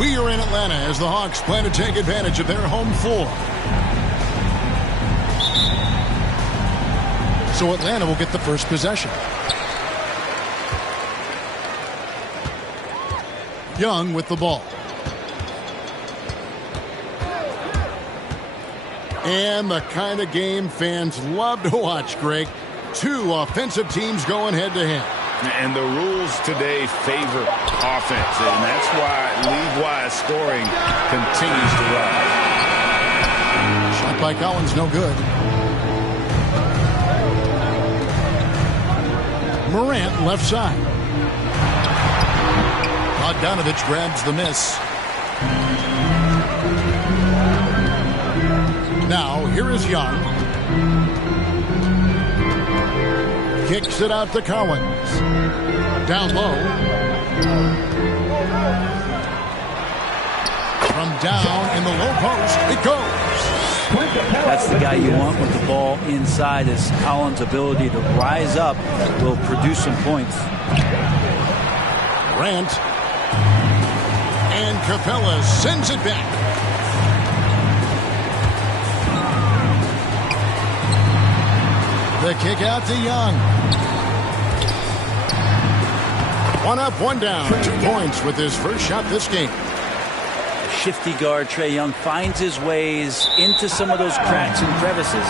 We are in Atlanta as the Hawks plan to take advantage of their home floor. So Atlanta will get the first possession. Young with the ball. And the kind of game fans love to watch, Greg. Two offensive teams going head-to-head. And the rules today favor offense, and that's why league-wide scoring continues to rise. Shot by Collins, no good. Morant, left side. Bogdanovich grabs the miss. Now, here is Young. Kicks it out to Collins. Down low. From down in the low post, it goes. That's the guy you want with the ball inside, is Collins' ability to rise up will produce some points. Grant. And Capella sends it back. The kick out to Young. One up, one down. 2 points with his first shot this game. Shifty guard Trae Young finds his ways into some of those cracks and crevices.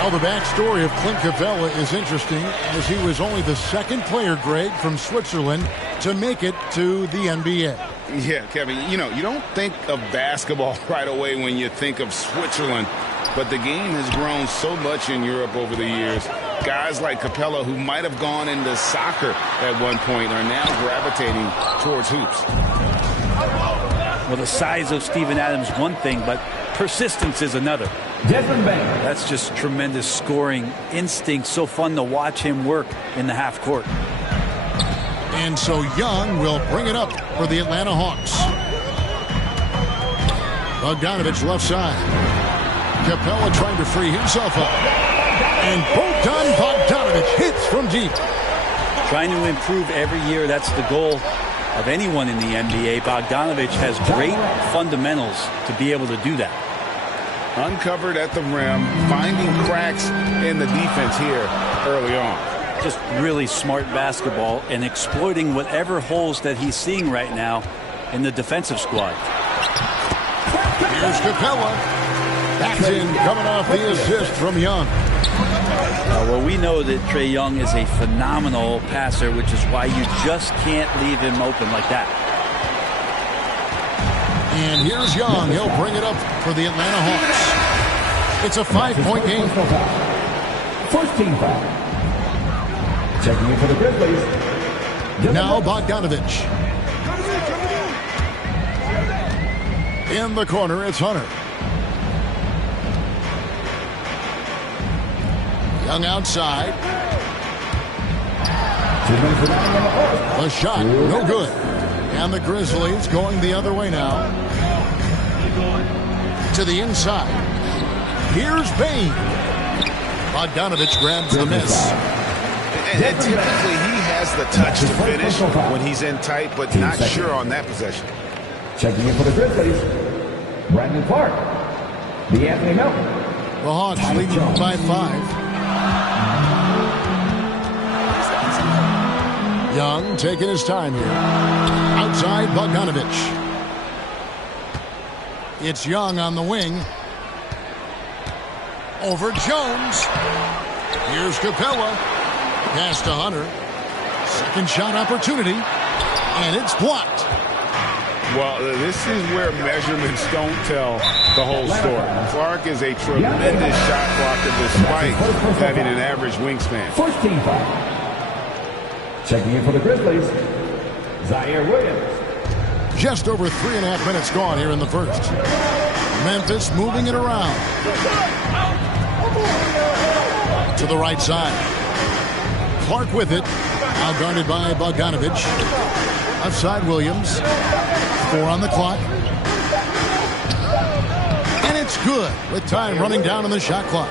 Well, the backstory of Clint Capella is interesting, as he was only the second player, Greg, from Switzerland to make it to the NBA. Yeah, Kevin, you know, you don't think of basketball right away when you think of Switzerland, but the game has grown so much in Europe over the years. Guys like Capella, who might have gone into soccer at one point, are now gravitating towards hoops. Well, the size of Steven Adams, one thing, but persistence is another. That's just tremendous scoring instinct. So fun to watch him work in the half court. And so Young will bring it up for the Atlanta Hawks. Bogdanovich left side. Capella trying to free himself up. And Bogdanovich hits from deep. Trying to improve every year. That's the goal of anyone in the NBA. Bogdanovich has great fundamentals to be able to do that. Uncovered at the rim, finding cracks in the defense here early on. Just really smart basketball and exploiting whatever holes that he's seeing right now in the defensive squad. Here's Capella. That's in, coming off the assist from Young. Well, we know that Trae Young is a phenomenal passer, which is why you just can't leave him open like that. And here's Young. He'll bring it up for the Atlanta Hawks. It's a 5-point game. First team foul. Checking in for the Grizzlies. Now Bogdanovich. In the corner, it's Hunter. Young outside. The shot, no good. And the Grizzlies going the other way now. To the inside. Here's Bain. Bogdanovich grabs the miss. And typically he has the touch to finish when he's in tight, but not sure on that possession. Checking in for the Grizzlies. Brandon Clark. The Anthony Melton. The Hawks leading by 5. Young taking his time here. Outside Bogdanovich. It's Young on the wing. Over Jones. Here's Capella. Pass to Hunter. Second shot opportunity. And it's blocked. Well, this is where measurements don't tell the whole story. Clark is a tremendous shot blocker despite having an average wingspan. First team foul. Checking in for the Grizzlies, Zaire Williams. Just over 3.5 minutes gone here in the first. Memphis moving it around. To the right side. Clark with it. Now guarded by Bogdanovich. Left side Williams. 4 on the clock. And it's good with time running down on the shot clock.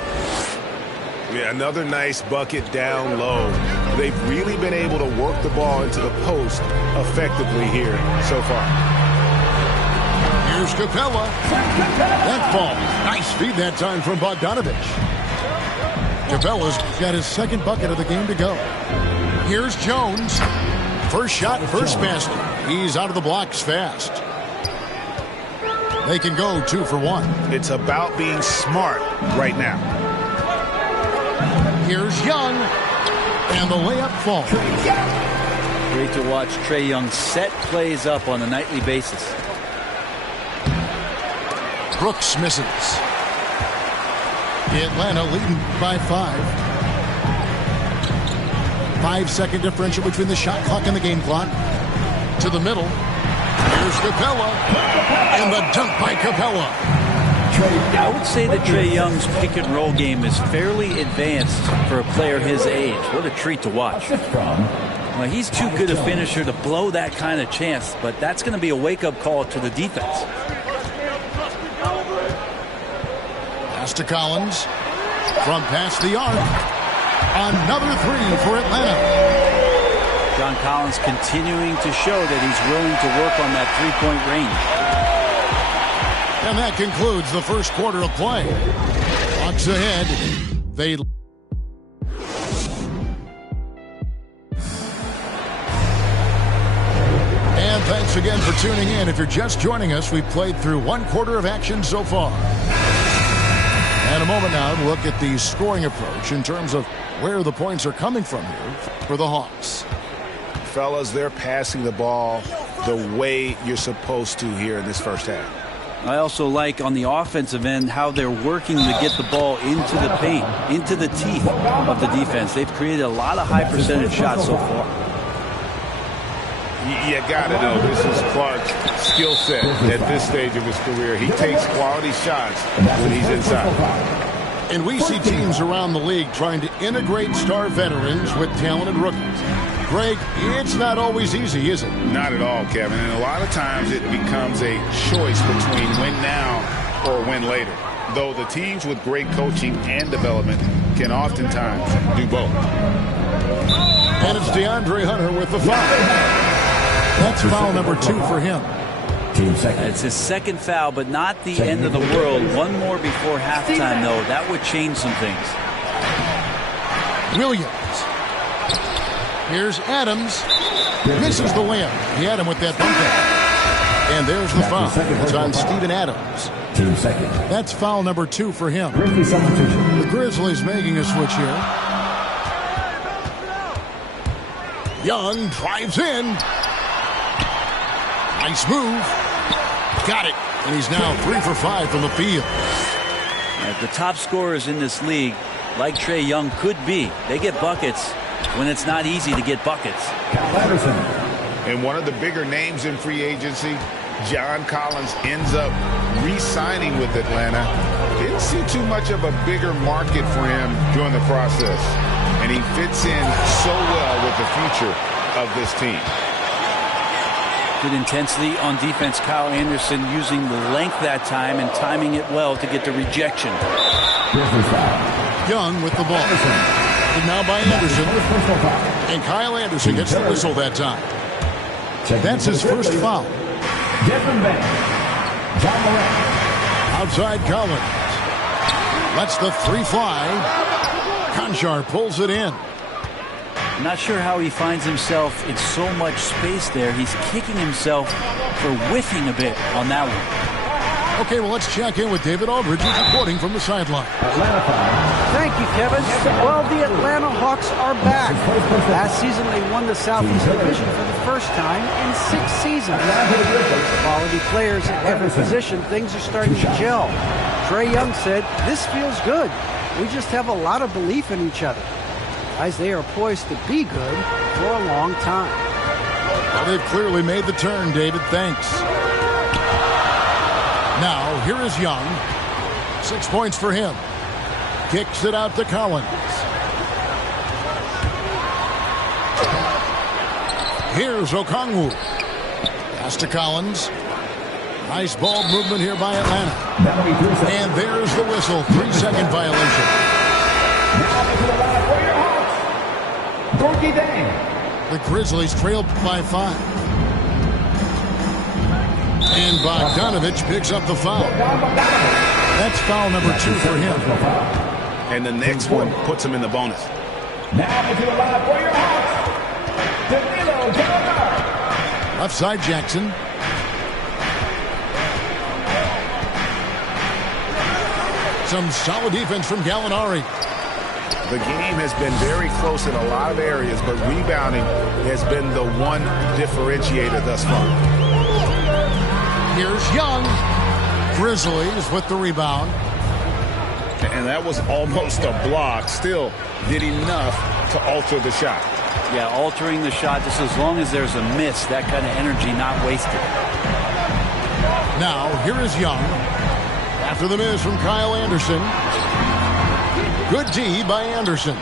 Yeah, another nice bucket down low. They've really been able to work the ball into the post effectively here so far. Here's Capella. That ball. Nice feed that time from Bogdanovich. Capella's got his second bucket of the game to go. Here's Jones. First shot, first basket. He's out of the blocks fast. They can go 2 for 1. It's about being smart right now. Here's Young. And the layup falls. Great to watch Trae Young set plays up on a nightly basis. Brooks misses. Atlanta leading by 5. 5-second differential between the shot clock and the game clock. To the middle. Here's Capella. And the dunk by Capella. I would say that Trae Young's pick and roll game is fairly advanced for a player his age. What a treat to watch. Well, he's too good a finisher to blow that kind of chance, but that's going to be a wake-up call to the defense. Pass to Collins. From past the arc. Another 3 for Atlanta. John Collins continuing to show that he's willing to work on that three-point range. And that concludes the first quarter of play. Bucks ahead. And thanks again for tuning in. If you're just joining us, we've played through 1 quarter of action so far. And a moment now to look at the scoring approach in terms of where the points are coming from here for the Hawks. Fellas, they're passing the ball the way you're supposed to here in this first half. I also like on the offensive end how they're working to get the ball into the paint, into the teeth of the defense. They've created a lot of high percentage shots so far. You got to know this is Clark's skill set at this stage of his career. He takes quality shots when he's inside. And we see teams around the league trying to integrate star veterans with talented rookies. Greg, it's not always easy, is it? Not at all, Kevin. And a lot of times it becomes a choice between win now or win later. Though the teams with great coaching and development can oftentimes do both. And it's DeAndre Hunter with the foul. That's foul number 2 for him. It's his second foul, but not the end of the world. One more before halftime, though. That would change some things. Williams. Here's Adams. Misses the layup. He had him with that bumper. And there's the foul. It's on Steven Adams. That's foul number 2 for him. The Grizzlies making a switch here. Young drives in. Nice move. Got it. And he's now 3 for 5 from the field. The top scorers in this league, like Trae Young could be, they get buckets when it's not easy to get buckets. And one of the bigger names in free agency, John Collins, ends up re-signing with Atlanta. Didn't see too much of a bigger market for him during the process. And he fits in so well with the future of this team. Good intensity on defense. Kyle Anderson using the length that time and timing it well to get the rejection. Young with the ball. And now by Anderson. And Kyle Anderson gets the whistle that time. That's his first foul. Outside Collins. Lets the 3 fly. Conchar pulls it in. I'm not sure how he finds himself in so much space there. He's kicking himself for whiffing a bit on that one. Okay, well, let's check in with David Aldridge, who's reporting from the sideline. Thank you, Kevin. Well, the Atlanta Hawks are back. Last season, they won the Southeast Division for the first time in 6 seasons. Quality players at every position. Things are starting to gel. Trae Young said, "This feels good. We just have a lot of belief in each other." Guys, they are poised to be good for a long time. Well, they've clearly made the turn, David. Thanks. Now, here is Young. 6 points for him. Kicks it out to Collins. Here's Okongwu. Pass to Collins. Nice ball movement here by Atlanta. And there's the whistle. 3-second violation. The Grizzlies trail by 5. And Bogdanovich picks up the foul. That's foul number 2 for him. And the next one puts him in the bonus. Now into the line for your Hawks. Danilo Gallinari. Left side Jackson. Some solid defense from Gallinari. The game has been very close in a lot of areas, but rebounding has been the one differentiator thus far. Here's Young. Grizzlies with the rebound. And that was almost a block. Still did enough to alter the shot. Yeah, altering the shot just as long as there's a miss. That kind of energy not wasted. Now, here is Young. After the miss from Kyle Anderson. Good D by Anderson.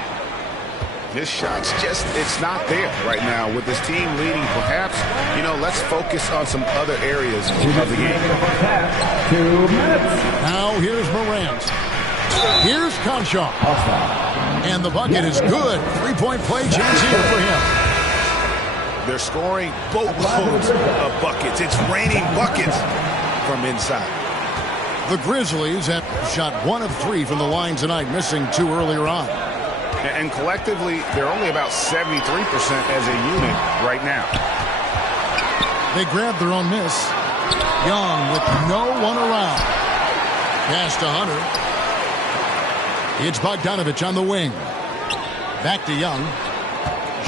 This shot's just, it's not there right now. With this team leading, perhaps, let's focus on some other areas of the game. 2 minutes. Now, here's Morant. Here's Conchar. And the bucket is good. 3-point play chance here for him. They're scoring boatloads of buckets. It's raining buckets from inside. The Grizzlies have shot 1 of 3 from the line tonight, missing 2 earlier on. And collectively, they're only about 73% as a unit right now. They grab their own miss. Young with no one around. Pass to Hunter. It's Bogdanovich on the wing. Back to Young.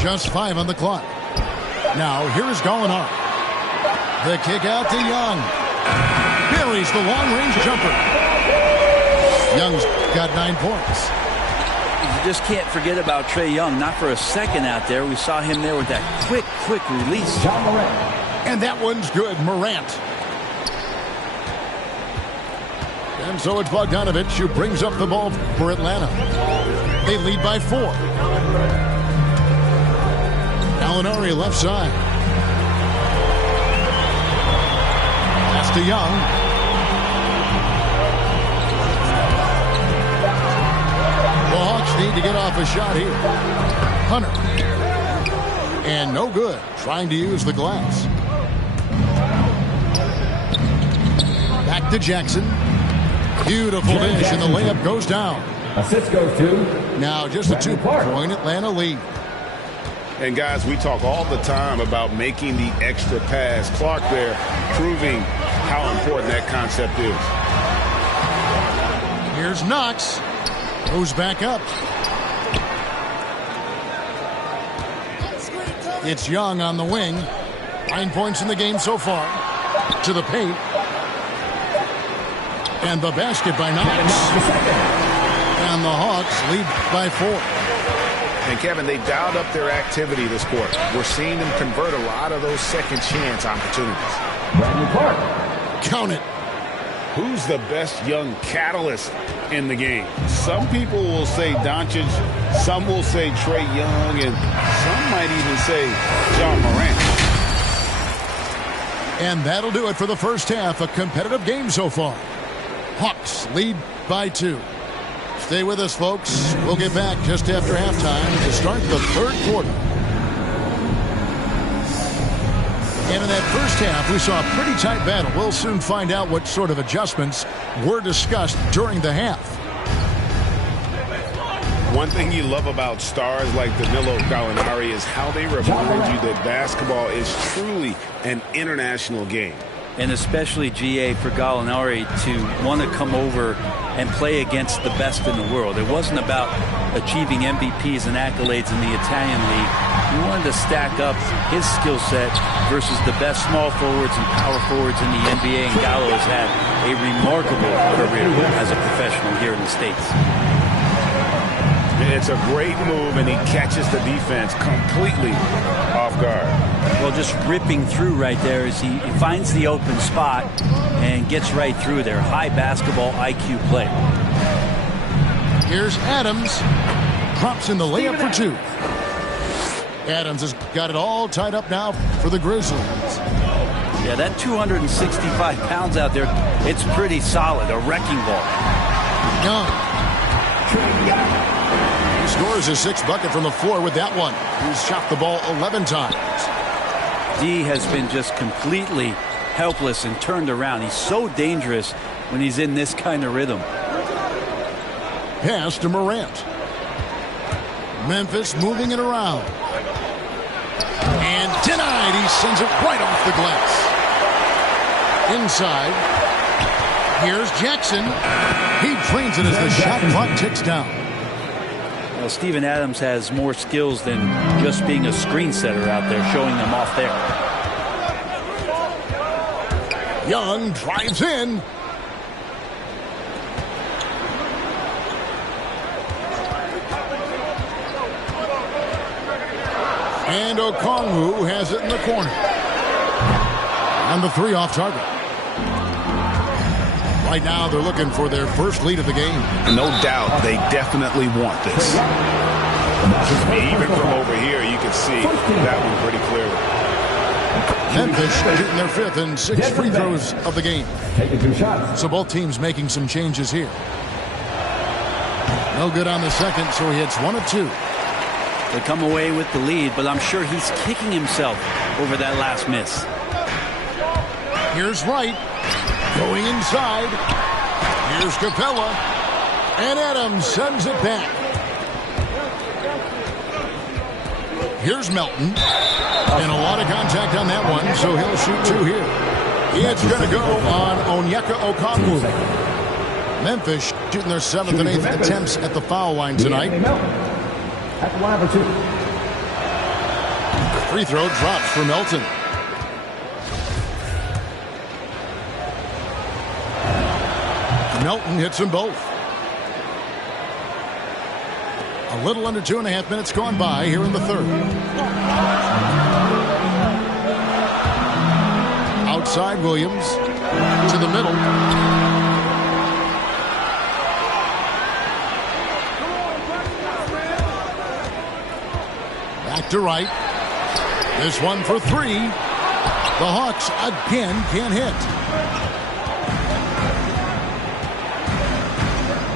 Just 5 on the clock. Now, here's Gallinari. The kick out to Young. Buries the long-range jumper. Young's got 9 points. You just can't forget about Trae Young. Not for a second out there. We saw him there with that quick release. John Morant. And that one's good. Morant. And so it's Bogdanovich who brings up the ball for Atlanta. They lead by 4. Gallinari left side. Pass to Young. The Hawks need to get off a shot here. Hunter. And no good. Trying to use the glass. Back to Jackson. Beautiful dish, and the layup goes down. Assist goes to. Now just a 2-point Atlanta lead. And guys, we talk all the time about making the extra pass. Clark there proving how important that concept is. Here's Knox. Goes back up. It's Young on the wing. 9 points in the game so far. To the paint. And the basket by Knox. And the Hawks lead by 4. And Kevin, they dialed up their activity this quarter. We're seeing them convert a lot of those second chance opportunities. Brandon Clark. Count it. Who's the best young catalyst in the game? Some people will say Doncic, some will say Trae Young, and some might even say John Morant. And that'll do it for the first half. A competitive game so far. Hawks lead by 2. Stay with us, folks. We'll get back just after halftime to start the 3rd quarter. And in that first half, we saw a pretty tight battle. We'll soon find out what sort of adjustments were discussed during the half. One thing you love about stars like Danilo Gallinari is how they remind you that basketball is truly an international game. And especially, GA, for Gallinari to want to come over and play against the best in the world. It wasn't about achieving MVPs and accolades in the Italian league. He wanted to stack up his skill set versus the best small forwards and power forwards in the NBA. And Gallo has had a remarkable career as a professional here in the States. It's a great move, and he catches the defense completely off guard. Well, just ripping through right there as he finds the open spot and gets right through there. High basketball IQ play. Here's Adams. Drops in the layup for 2. Adams has got it all tied up now for the Grizzlies. Yeah, that 265 pounds out there, it's pretty solid. A wrecking ball. Young. scores his 6th bucket from the floor with that one. He's shot the ball 11 times. D has been just completely helpless and turned around. He's so dangerous when he's in this kind of rhythm. Pass to Morant. Memphis moving it around. And denied. He sends it right off the glass. Inside. Here's Jackson. He drains it as the shot clock ticks down. Well, Steven Adams has more skills than just being a screen setter out there, showing them off there. Young drives in. And Okongwu has it in the corner. And the 3 off target. Right now, they're looking for their first lead of the game. No doubt, they definitely want this. Even from over here, you can see that one pretty clearly. Memphis shooting their 5th and 6th free throws of the game. So both teams making some changes here. No good on the second, so he hits 1 of 2. They come away with the lead, but I'm sure he's kicking himself over that last miss. Here's Wright. Going inside. Here's Capella. And Adams sends it back. Here's Melton. And a lot of contact on that one, so he'll shoot 2 here. It's going to go on Onyeka Okongwu. Memphis shooting their 7th and 8th attempts at the foul line tonight. At the line for 2. Free throw drops for Melton. Melton hits them both. A little under 2.5 minutes gone by here in the 3rd. Outside Williams to the middle. Back to Wright. This one for 3. The Hawks again can't hit.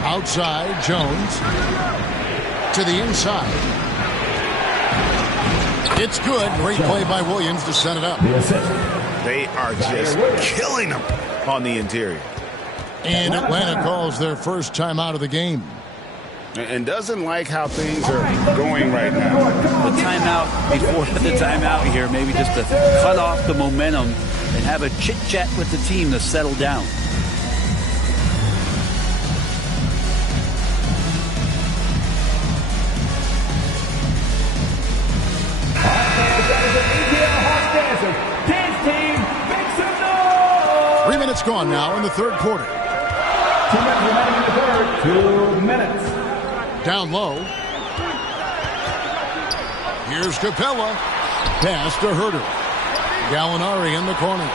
Outside, Jones. To the inside. It's good. Great play by Williams to set it up. They are just killing them on the interior. And Atlanta calls their first timeout of the game. And doesn't like how things are going right now. The timeout before the timeout here, maybe just to cut off the momentum and have a chit-chat with the team to settle down. Dance team, make some noise! 3 minutes gone now in the 3rd quarter. 2 minutes remaining in the 3rd. 2 minutes. Down low. Here's Capella. Pass to Herter. Gallinari in the corner.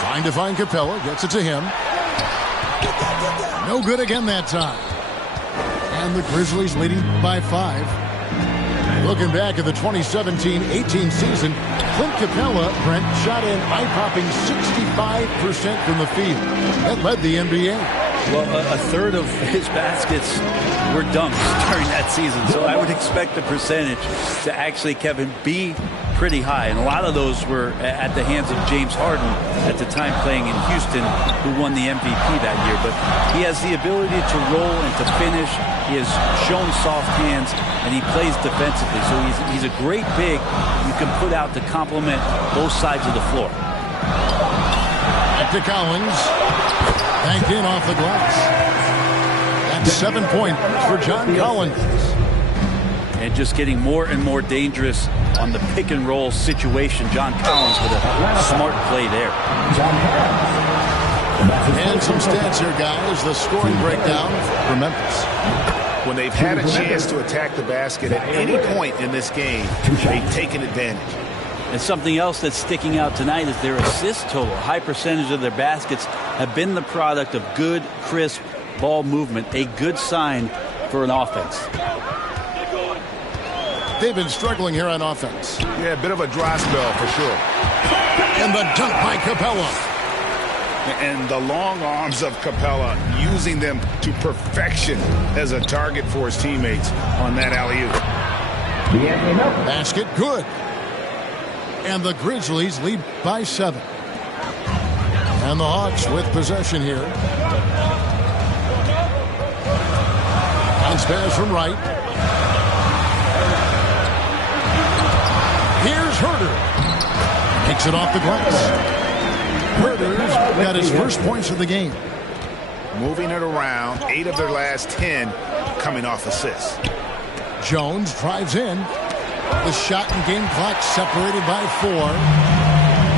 Trying to find Capella. Gets it to him. No good again that time. And the Grizzlies leading by 5. Looking back at the 2017-18 season, Clint Capella, Brent, shot an eye-popping 65% from the field. That led the NBA. Well, a third of his baskets were dunks during that season, so I would expect the percentage to actually, Kevin, be pretty high. And a lot of those were at the hands of James Harden at the time playing in Houston, who won the MVP that year. But he has the ability to roll and to finish. He has shown soft hands, and he plays defensively. So he's a great big you can put out to complement both sides of the floor. Back to Collins. Banked in off the glass. That's 7 points for John Collins. And just getting more and more dangerous on the pick and roll situation. John Collins with a smart play there. And some stats here, guys. The scoring breakdown for Memphis. When they've had a chance to attack the basket at any point in this game, they've taken advantage. And something else that's sticking out tonight is their assist total. A high percentage of their baskets have been the product of good, crisp ball movement. A good sign for an offense. They've been struggling here on offense. Yeah, a bit of a dry spell for sure. And the dunk by Capella. And the long arms of Capella, using them to perfection as a target for his teammates on that alley-oop. Basket good. And the Grizzlies lead by 7. And the Hawks with possession here. Bounce pass from right. Here's Herter. Takes it off the glass. Herter's got his first points of the game. Moving it around, 8 of their last 10 coming off assists. Jones drives in. The shot and game clock separated by 4.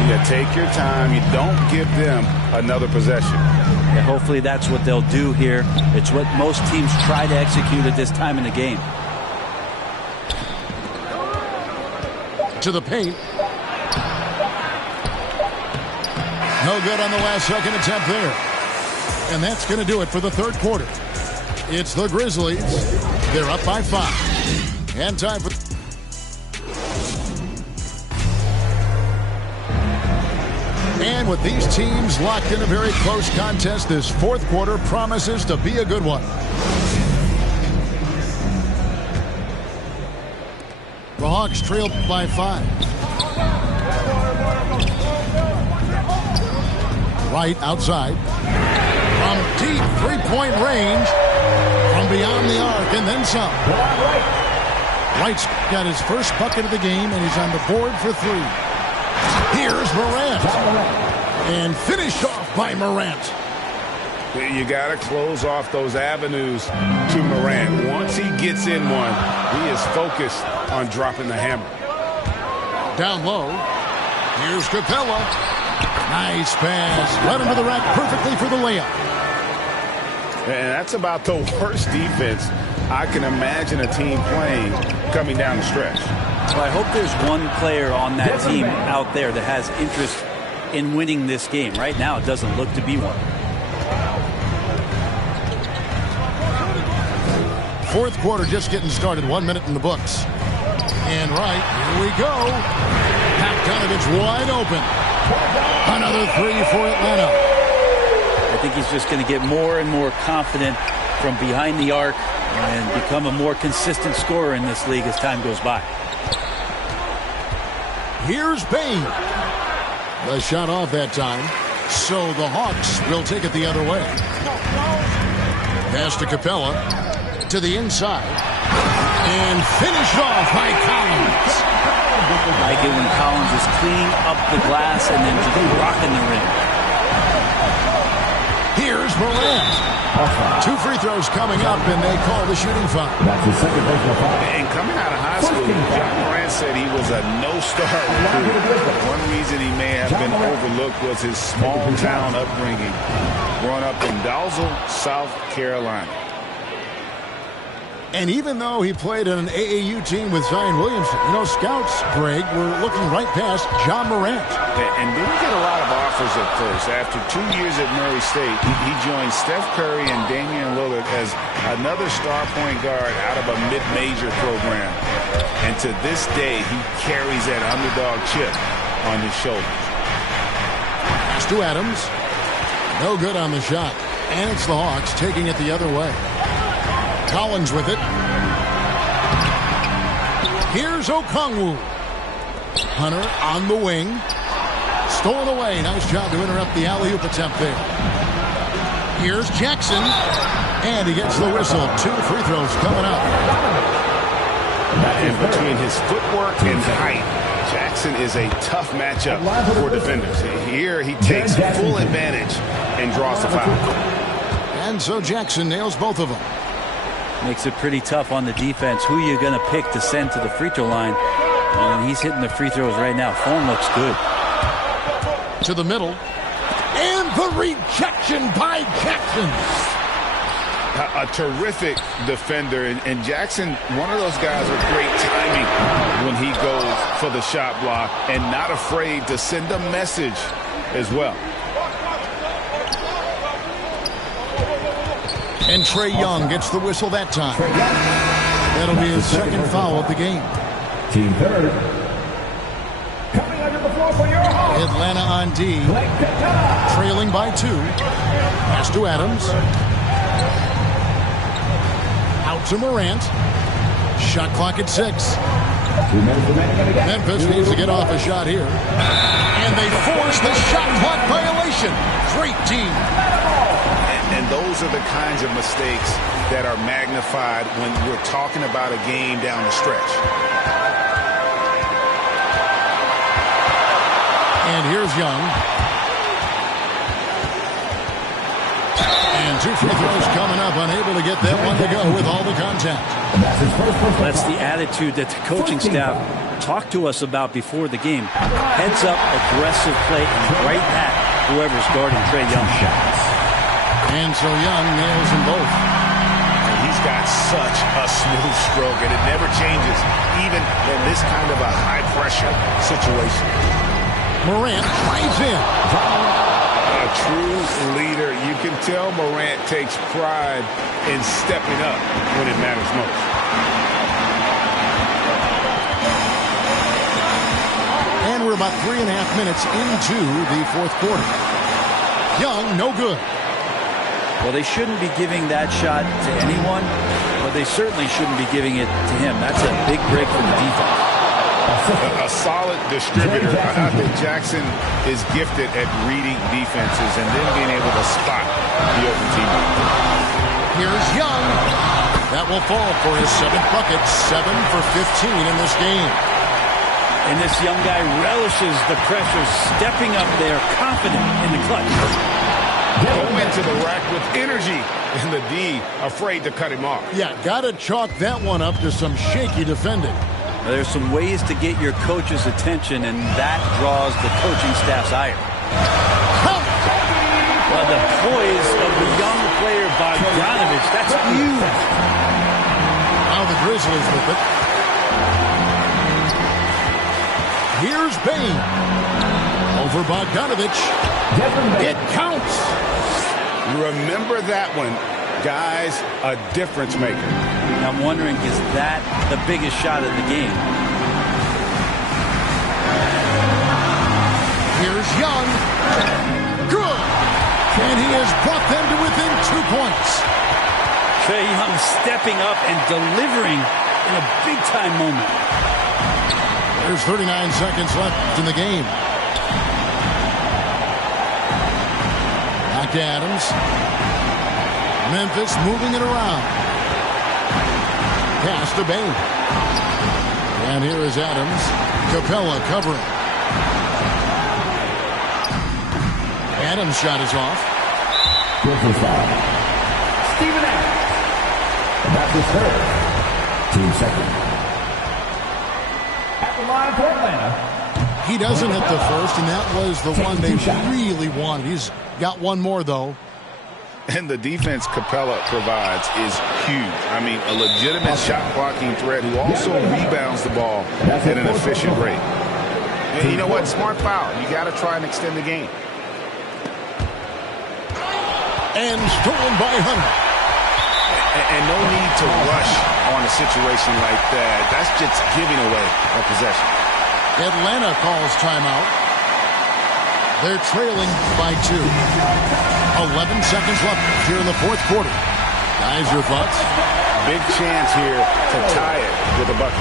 You take your time. You don't give them another possession. Yeah, hopefully that's what they'll do here. It's what most teams try to execute at this time in the game. To the paint. No good on the last second attempt there. And that's going to do it for the third quarter. It's the Grizzlies. They're up by 5. And time for... And with these teams locked in a very close contest, this fourth quarter promises to be a good one. The Hawks trailed by 5. Right outside. From deep three-point range. From beyond the arc and then some. Wright's got his first bucket of the game and he's on the board for 3. Here's Morant. And finished off by Morant. You got to close off those avenues to Morant. Once he gets in one, he is focused on dropping the hammer. Down low. Here's Capella. Nice pass. Led him to the rack perfectly for the layup. And that's about the worst defense I can imagine a team playing coming down the stretch. Well, I hope there's one player on that team out there that has interest in winning this game. Right now, it doesn't look to be one. Fourth quarter just getting started. 1 minute in the books. And right, here we go. Bogdanovich wide open. Another 3 for Atlanta. I think he's just going to get more and more confident from behind the arc and become a more consistent scorer in this league as time goes by. Here's Bain. The shot off that time. So the Hawks will take it the other way. Pass to Capella. To the inside. And finished off by Collins. I like it when Collins is cleaning up the glass and then just rocking the rim. Here's Morant. 2 free throws coming up, and they call the shooting foul. That's his second personal foul. And coming out of high school, John Morant said he was a no-star recruit. One reason he may have been overlooked was his small-town upbringing, growing up in Dalzell, South Carolina. And even though he played on an AAU team with Zion Williamson, scouts, Greg, were looking right past John Morant. And didn't get a lot of offers at first. After 2 years at Murray State, he joined Steph Curry and Damian Lillard as another star point guard out of a mid-major program. And to this day, he carries that underdog chip on his shoulders. Pass to Adams. No good on the shot. And it's the Hawks taking it the other way. Collins with it. Here's Okongwu. Hunter on the wing. Stolen away. Nice job to interrupt the alley-oop attempt there. Here's Jackson. And he gets the whistle. 2 free throws coming up. And between his footwork and height, Jackson is a tough matchup for defenders. Here he takes full advantage and draws the foul. And so Jackson nails both of them. Makes it pretty tough on the defense. Who are you going to pick to send to the free throw line? And he's hitting the free throws right now. Form looks good. To the middle. And the rejection by Jackson. A terrific defender. And Jackson, one of those guys with great timing when he goes for the shot block and not afraid to send a message as well. And Trae Young gets the whistle that time. That'll be his second foul of the game. Team third. Coming under the floor for your Hawks. Atlanta on D. Trailing by 2. Pass to Adams. Out to Morant. Shot clock at 6. Memphis needs to get off a shot here. And they force the shot clock violation. Great team. And those are the kinds of mistakes that are magnified when we're talking about a game down the stretch. And here's Young. And 2 free throws coming up. Unable to get that one to go with all the contact. That's the attitude that the coaching staff talked to us about before the game. Heads up, aggressive play, and right at whoever's guarding Trae Young. And so Young nails them both. And he's got such a smooth stroke, and it never changes, even in this kind of a high-pressure situation. Morant drives in. A true leader. You can tell Morant takes pride in stepping up when it matters most. And we're about 3.5 minutes into the 4th quarter. Young, no good. Well, they shouldn't be giving that shot to anyone, but they certainly shouldn't be giving it to him. That's a big break for the defense. A solid distributor. I think Jackson is gifted at reading defenses and then being able to spot the open teammate. Here's Young. That will fall for his 7th bucket. 7 for 15 in this game. And this young guy relishes the pressure, stepping up there, confident in the clutch. Go into the rack with energy, and the D afraid to cut him off. Yeah, got to chalk that one up to some shaky defending. There's some ways to get your coach's attention, and that draws the coaching staff's ire. Well, the poise of the young player Bogdanovich, that's huge. Now the Grizzlies with it. Here's Bain. Over Bogdanovich. It counts. Remember that one. Guys, a difference maker. I'm wondering, is that the biggest shot of the game? Here's Young. Good. And he has brought them to within 2 points. Trae Young stepping up and delivering in a big-time moment. There's 39 seconds left in the game. Back to Adams. Memphis moving it around. Pass to Bain. And here is Adams. Capella covering. Adams' shot is off. Steven Adams. And that's his third. Team second. At the line for Atlanta. He doesn't hit the first, and that was the one they really wanted. He's got one more, though. And the defense Capella provides is huge. I mean, a legitimate shot-blocking threat who also rebounds the ball at an efficient rate. And you know what? Smart foul. You got to try and extend the game. And stolen by Hunter. And no need to rush on a situation like that. That's just giving away a possession. Atlanta calls timeout. They're trailing by 2. 11 seconds left here in the 4th quarter. Guys, your thoughts? Big chance here to tie it with a bucket.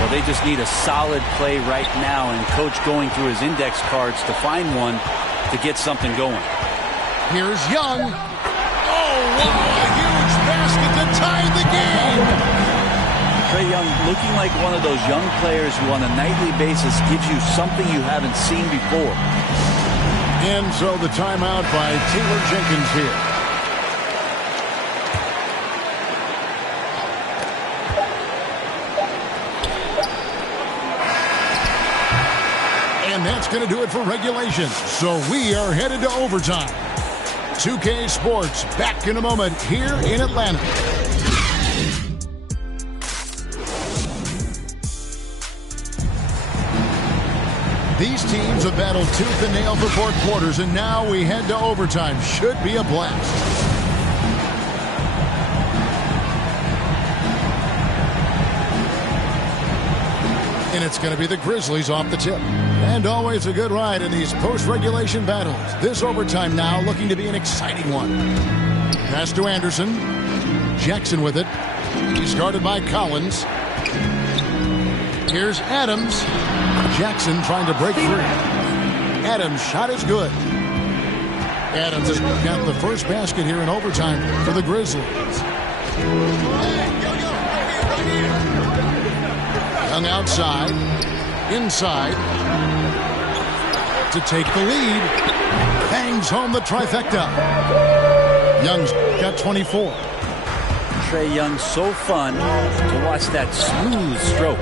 Well, they just need a solid play right now, and Coach going through his index cards to find one to get something going. Here's Young. Oh, wow, a huge basket to tie the game. Trae Young looking like one of those young players who on a nightly basis gives you something you haven't seen before. And so the timeout by Taylor Jenkins here. And that's going to do it for regulation. So we are headed to overtime. 2K Sports back in a moment here in Atlanta. These teams have battled tooth and nail for 4 quarters, and now we head to overtime. Should be a blast. And it's going to be the Grizzlies off the tip. And always a good ride in these post-regulation battles. This overtime now looking to be an exciting one. Pass to Anderson. Jackson with it. He's guarded by Collins. Here's Adams. Jackson trying to break free. Adams' shot is good. Adams has got the first basket here in overtime for the Grizzlies. Young outside. Inside. To take the lead. Bangs home the trifecta. Young's got 24. Trae Young, so fun to watch that smooth stroke.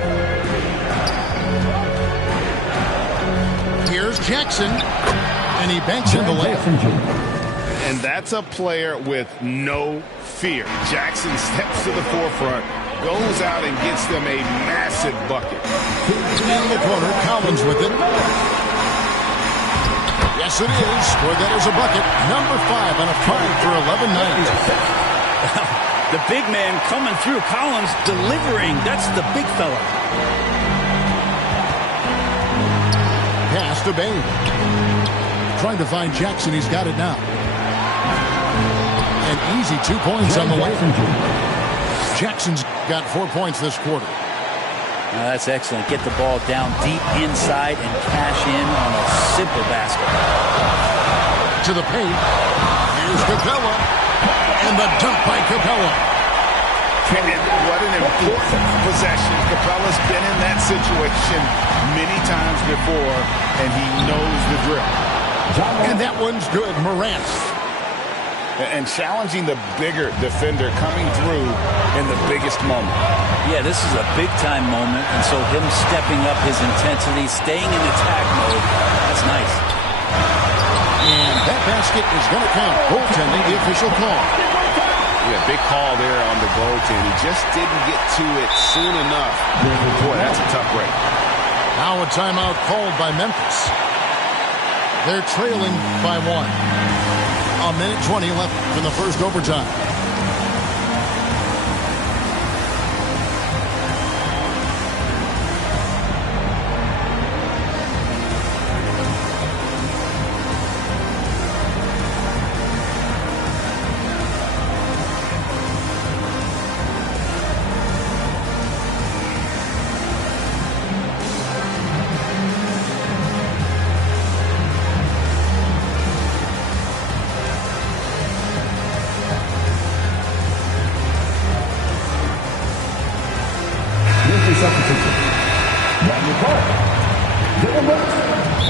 Here's Jackson, and he banks in the layup. And that's a player with no fear. Jackson steps to the forefront, goes out and gets them a massive bucket. In the corner, Collins with it. Yes, it is. Scored that as a bucket. Number 5 on a 5-for-11 night. The big man coming through. Collins delivering. That's the big fella. Pass to Bain. Trying to find Jackson. He's got it now. An easy 2 points on the way. Jackson's got 4 points this quarter. That's excellent. Get the ball down deep inside and cash in on a simple basket. To the paint. Here's Capella. And the dunk by Capella. What an important possession. Capella's been in that situation many times before, and he knows the drill. And that one's good. Morant. And challenging the bigger defender coming through in the biggest moment. Yeah, this is a big-time moment, and so him stepping up his intensity, staying in attack mode, that's nice. And that basket is going to count. Goaltending, the official call. Yeah, big call there on the goaltend. He just didn't get to it soon enough. Boy, that's a tough break. Now a timeout called by Memphis. They're trailing by 1. A minute 20 left in the first overtime.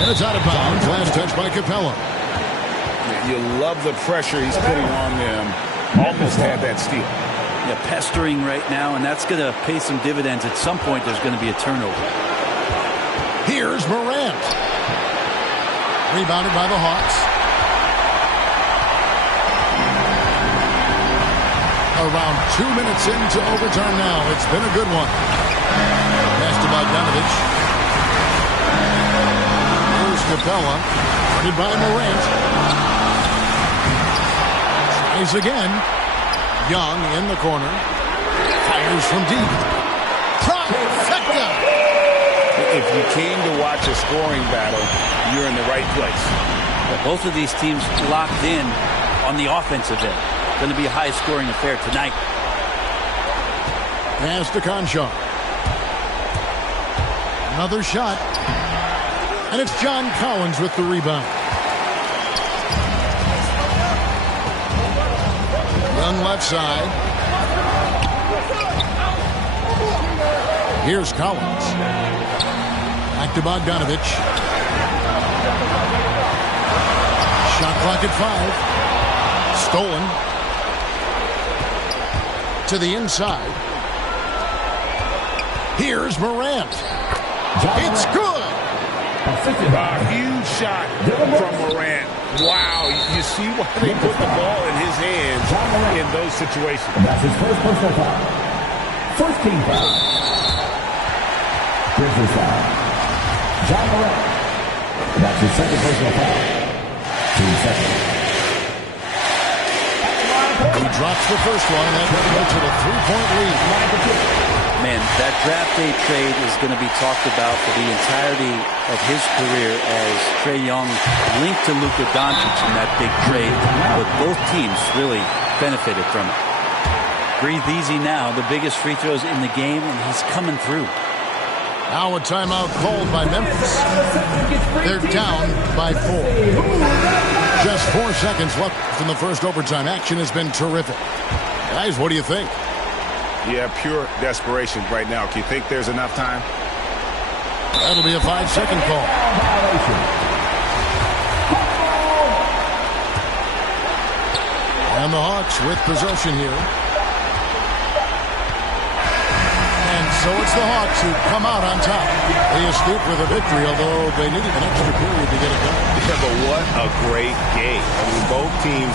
And it's out of bounds. Last touch by Capella. You love the pressure he's putting on them. Almost had that steal. Yeah, pestering right now, and that's going to pay some dividends. At some point, there's going to be a turnover. Here's Morant. Rebounded by the Hawks. Around 2 minutes into overtime now. It's been a good one. Pass to Bogdanovich. Here's Capella. Guarded by Morant. Tries again. Young in the corner. Fires from deep. Trifecta! If you came to watch a scoring battle, you're in the right place. But both of these teams locked in on the offensive end. Going to be a high-scoring affair tonight. Pass to Conchar. Another shot. And it's John Collins with the rebound. Young left side. Here's Collins. Back to Bogdanovich. Shot clock at 5. Stolen. To the inside. Here's Morant. It's good. A huge shot from Morant. Wow, you see why they put the ball in his hands in those situations. That's his first personal foul. First team foul. Grizzlies foul. John Morant. That's his second personal foul. Team second. He drops the first one, and that makes it a 3-point lead. Man, that draft day trade is going to be talked about for the entirety of his career as Trae Young linked to Luka Doncic in that big trade. But both teams really benefited from it. Breathe easy now. The biggest free throws in the game, and he's coming through. Now a timeout called by Memphis. They're down by 4. Just 4 seconds left in the first overtime. Action has been terrific. Guys, what do you think? Yeah, pure desperation right now. Do you think there's enough time? That'll be a 5-second call. And the Hawks with possession here. And so it's the Hawks who come out on top. They escape with a victory, although they needed an extra period to get it done. Yeah, but what a great game. I mean, both teams